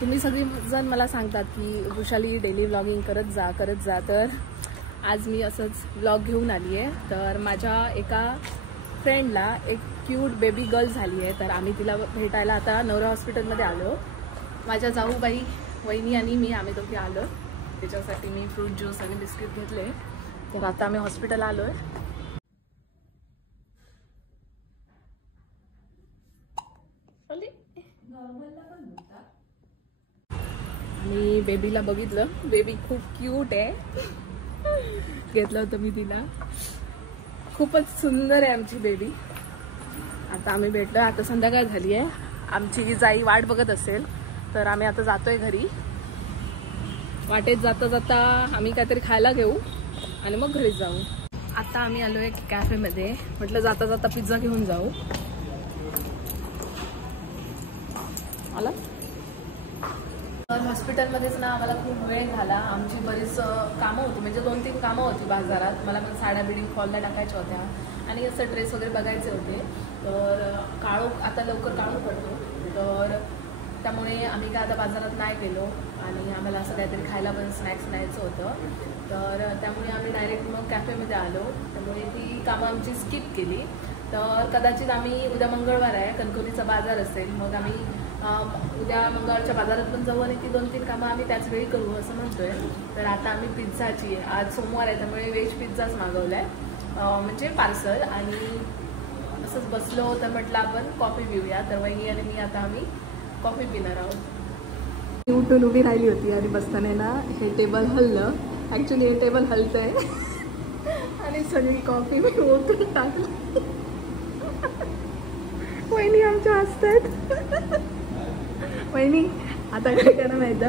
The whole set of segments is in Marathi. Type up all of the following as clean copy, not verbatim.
तुम्ही सगळी जण मला सांगतात की वृषाली डेली व्लॉगिंग करत जा, तर आज मी असंच व्लॉग घेऊन आली आहे। तर माझ्या एका फ्रेंडला एक क्यूट बेबी गर्ल झाली आहे, तर आम्ही तिला भेटायला आता नवरा हॉस्पिटलमध्ये आलो। माझ्या जाऊबाई, वहिनी आणि मी आम्ही दोघे आलो। त्याच्यासाठी मी फ्रूट ज्यूस आणि बिस्किट घेतले। तर आता आम्ही हॉस्पिटल आलोय। मी बेबीला बघितलं, बेबी खूप क्यूट आहे। घेतलं होतं मी तिला, खूपच सुंदर आहे आमची बेबी। आता आम्ही भेटलो, आता संध्याकाळ झाली आहे। आमची जाई वाट बघत असेल, तर आम्ही आता जातोय घरी। वाटेत जाता जाता आम्ही काहीतरी खायला घेऊ आणि मग घरी जाऊ। आता आम्ही आलोय कॅफेमध्ये, म्हटलं जाता जाता पिझ्झा घेऊन जाऊ। आला हॉस्पिटलमध्येच ना आम्हाला खूप वेळ झाला। आमची बरीच कामं होती, म्हणजे 2-3 कामं होती बाजारात। मला पण साड्या बिडिंग फॉलला टाकायच्या होत्या आणि असं ड्रेस वगैरे बघायचे होते। तर काळोख आता लवकर काळोख पडतो, तर त्यामुळे आम्ही काय आता बाजारात नाही गेलो आणि आम्हाला असं काहीतरी खायला पण स्नॅक्स न्यायचं होतं। तर त्यामुळे आम्ही डायरेक्ट मग कॅफेमध्ये आलो। त्यामुळे ती कामं आमची स्किप केली। तर कदाचित आम्ही उद्या मंगळवार आहे, कणकवलीचा बाजार असेल, मग आम्ही उद्या मंगळवारच्या बाजारात पण जाऊ आणि ती 2-3 कामं आम्ही त्याच वेळी करू असं म्हणतोय। तर आता आम्ही पिझ्झाची, आज सोमवार आहे त्यामुळे व्हेज पिझ्झाच मागवलाय, म्हणजे पार्सल। आणि असंच बसलो तर म्हटलं आपण कॉफी पिऊया। तर वहिनी आणि मी आता आम्ही कॉफी पिणार आहोत। उठून उभी राहिली होती आणि बसताना ना हे टेबल हललं। ॲक्च्युली हे टेबल हलतंय आणि सगळी कॉफी मी ओतून टाकली। वहिनी आमच्या हसतायत। वहिनी आता काय करा माहिती,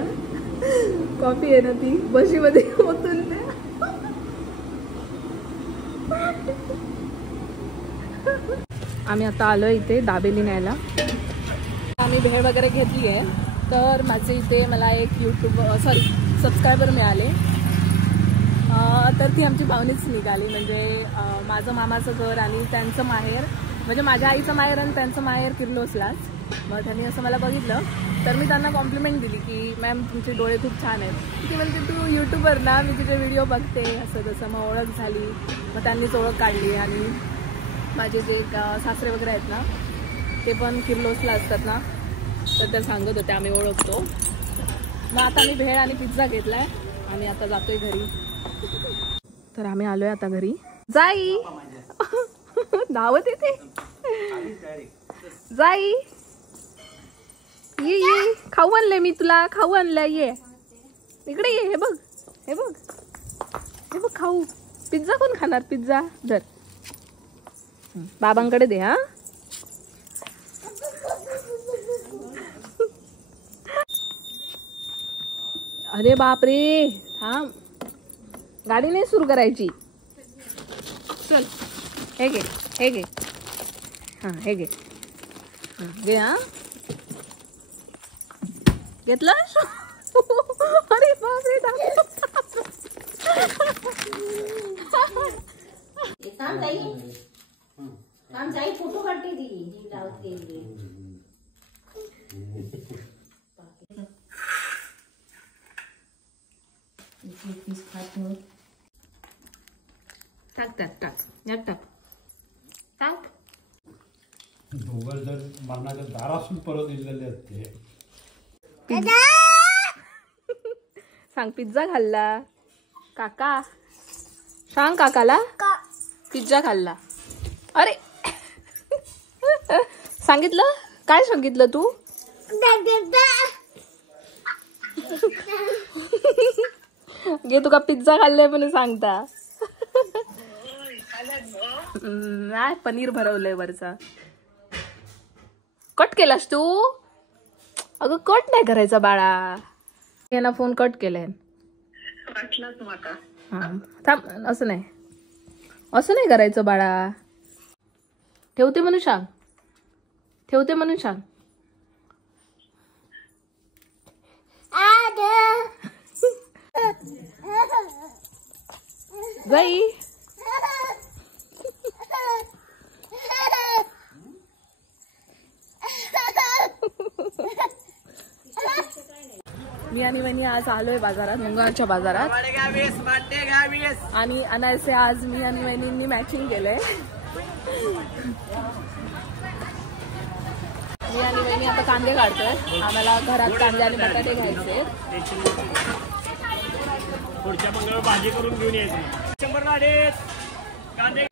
कॉफी आहे ना ती बशीमध्ये ओतून द्या। आम्ही आता आलो इथे दाबेली न्यायला। आम्ही भेळ वगैरे घेतली आहे। तर माझे इथे मला एक सबस्क्रायबर मिळाले। तर ती आमची पाहुणीच निघाली, म्हणजे माझं मामाचं घर आणि त्यांचं माहेर, म्हणजे माझ्या आईचं माहेर आणि त्यांचं माहेर किर्लोसलाच। मग त्यांनी असं मला बघितलं, तर मी त्यांना कॉम्प्लिमेंट दिली की मॅम तुमचे डोळे खूप छान आहेत। ती म्हणते तू यूट्यूबर ना, मी तुझे व्हिडिओ बघते, असं तसं। मग ओळख झाली, मग त्यांनीच ओळख काढली। आणि माझे जे सासरे वगैरे आहेत ना, ते पण किर्लोसला असतात ना, तर त्या सांगत होत्या आम्ही ओळखतो। मग आता आम्ही भेळ आणि पिझ्झा घेतलाय आणि आता जातोय घरी। तर आम्ही आलोय आता घरी। जाई धावत येते, जाई ये खाऊ आणलंय मी तुला, खाऊ आणलंय, ये इकडे ये। हे बघ, हे बघ, हे बघ खाऊ। पिझ्झा कोण खाणार? पिझ्झा धर, बाबांकडे दे। हा अरे बाप रे, थांब, गाडी नाही सुरू करायची। चल हे घे, हे घे, हां हे घे, हां घे। हां घेतलं? अरे बाप रे, फोटो काढते ती लावते। टाक टाक टाक, यात टाक टाक। दोघं जर मरणाच्या दारासून परत इलेले असते। सांग पिझ्झा खाल्ला काका, सांग काकाला पिझ्झा खाल्ला। अरे सांगितलं काय? सांगितलं तू? घे तुका पिझ्झा खाल्लाय पण सांगता। नाही, पनीर भरवलंय वरचा। कट केलास तू? अगं कट नाही करायचा बाळा, यांना फोन कट केलाय। थांब, असं नाही, असं नाही करायचं बाळा। ठेवते म्हणून सांग, ठेवते म्हणून सांग। जाई मी आणि वहिनी आज आलोय बाजारात, मुंगारच्या बाजारात. आणि अनायसे आज मी आणि वहिनींनी मॅचिंग केलंय. मी आणि वहिनी आता कांदे काढतोय. आम्हाला घरात कांदे आणि बटाटे घ्यायचे. भाजी करून घेऊन यायची.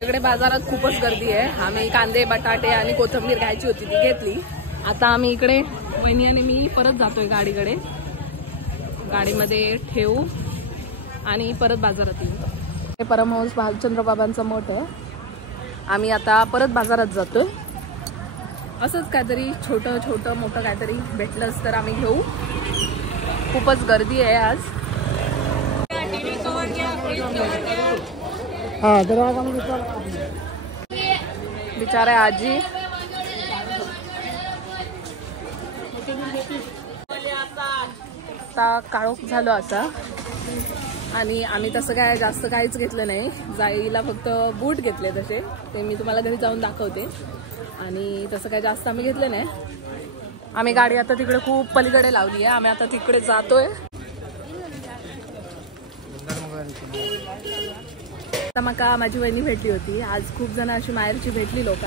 इकडे बाजारात खूपच गर्दी आहे. आम्ही कांदे बटाटे आणि कोथिंबीर घ्यायची होती, ती घेतली. आता आम्ही इकडे वहिनी आणि मी परत जातोय गाडीकडे. गाडीमध्ये ठेवू आणि परत बाजारात येऊ. हे परमहंस भालचंद्र बाबांचं मठ आहे. आम्ही आता परत बाजारात जातोय. असंच काहीतरी छोटं छोटं मोठं काहीतरी भेटलंच तर आम्ही घेऊ. खूपच गर्दी आहे आज. बिचारे आजी आता काळोख झालो आता. आणि आम्ही तसं काय जास्त काहीच घेतलं नाही. जाईला फक्त बूट घेतले तसे, ते मी तुम्हाला घरी जाऊन दाखवते. आणि तसं काय जास्त आम्ही घेतलं नाही. आम्ही गाडी आता तिकडे खूप पलीकडे लावली आहे. आम्ही आता तिकडे जातोय. आता मका माझी वहिनी भेटली होती. आज खूप जण अशी माहेरची भेटली लोक.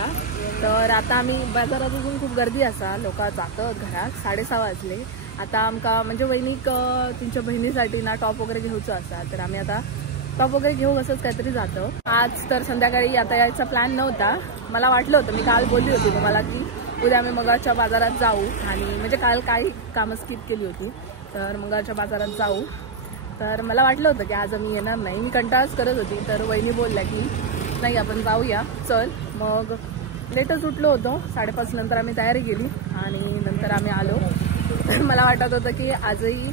तर आता आम्ही बाजारात अजून खूप गर्दी असा, लोक जातात घरात. 6:30 वाजले. आता आमका म्हणजे वहिनीक तुमच्या बहिणीसाठी ना टॉप वगैरे घेऊचं असा, तर आम्ही आता टॉप वगैरे घेऊ असंच काहीतरी जातो. आज तर संध्याकाळी आता यायचा प्लॅन नव्हता. मला वाटलं होतं, मी काल बोलली होती तुम्हाला की उद्या आम्ही मगाच्या बाजारात जाऊ. आणि म्हणजे काल काही कामं स्किप केली होती, तर मगाच्या बाजारात जाऊ. तर मला वाटलं होतं की आज आम्ही येणार नाही. मी कंटाळच करत होती. तर वहिनी बोलल्या की नाही आपण जाऊया चल. मग लेटच उठलो होतो. 5:30 नंतर आम्ही तयारी केली आणि नंतर आम्ही आलो. मला वाटत होतं की आजही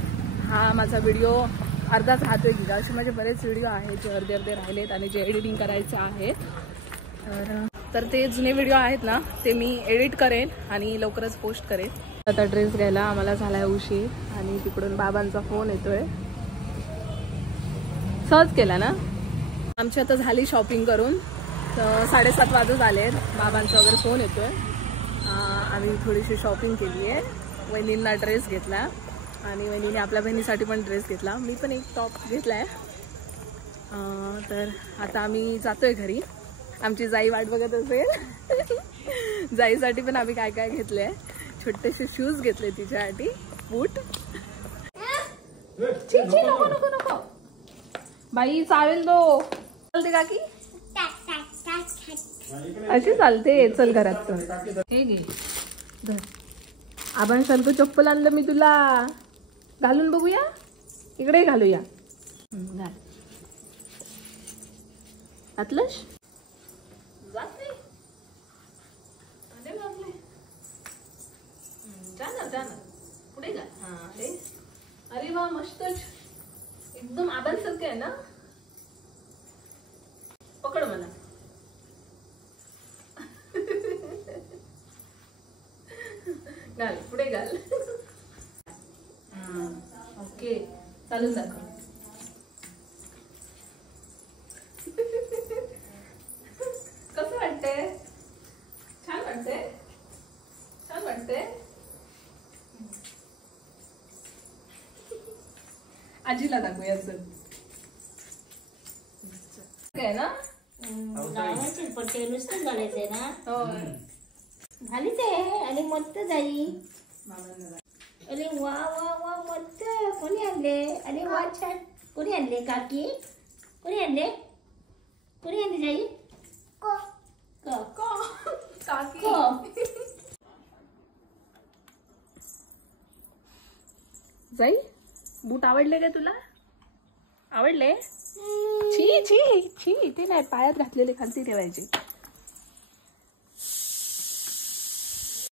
हा माझा व्हिडिओ अर्धाच राहतोय की. असे माझे बरेच व्हिडिओ आहेत जे अर्धे राहिलेत आणि जे एडिटिंग करायचे आहेत. तर ते जुने व्हिडिओ आहेत ना, ते मी एडिट करेन आणि लवकरच पोस्ट करेन. आता ड्रेस घ्यायला आम्हाला झालाय उशीर आणि तिकडून बाबांचा फोन येतोय. सहज केला ना. आमची आता झाली शॉपिंग करून. 7:30 वाजत आलेत. बाबांचा वगैरे फोन येतोय. आम्ही थोडीशी शॉपिंग केली आहे. वहिनींना ड्रेस घेतला आणि वहिनीने आपल्या बहिणीसाठी पण ड्रेस घेतला. मी पण एक टॉप घेतलाय. तर आता आम्ही जातोय घरी. आमची जाई वाट बघत असेल. जाईसाठी पण आम्ही काय काय घेतलंय. छोटेसे शूज घेतले तिच्यासाठी, बूट. नको नको नको बाई, चालेल तो. चालते काकी अशी चालते. चल घरात. हे घे धर. आपण सारखं चप्पल आणलं मी तुला. घालून बघूया. इकडे घालूया. घाल. आतलंच जात नाही. जा ना जा ना पुढे जा. हा अरे वा मस्तच. एकदम आबांसारखं आहे ना. पकड मला. घाल पुढे घाल. ओके चालून दाखव. कसं वाटतंय? छान वाटतंय. छान वाटतंय. आजीला दाखवूया चल. काय ना लावायचे पट्टे नुसतं घालायचंय ना. हो झालीच आहे. आणि मस्त जाई. अरे वा वा वा मस्त. कोणी आणले? अरे वा छान. कोणी आणले? काकी कोणी आणले? कोणी आणले जाई? जाई बूट आवडले का तुला? आवडले? छी छी छी. ते नाही पायात घातलेले खालती ठेवायचे.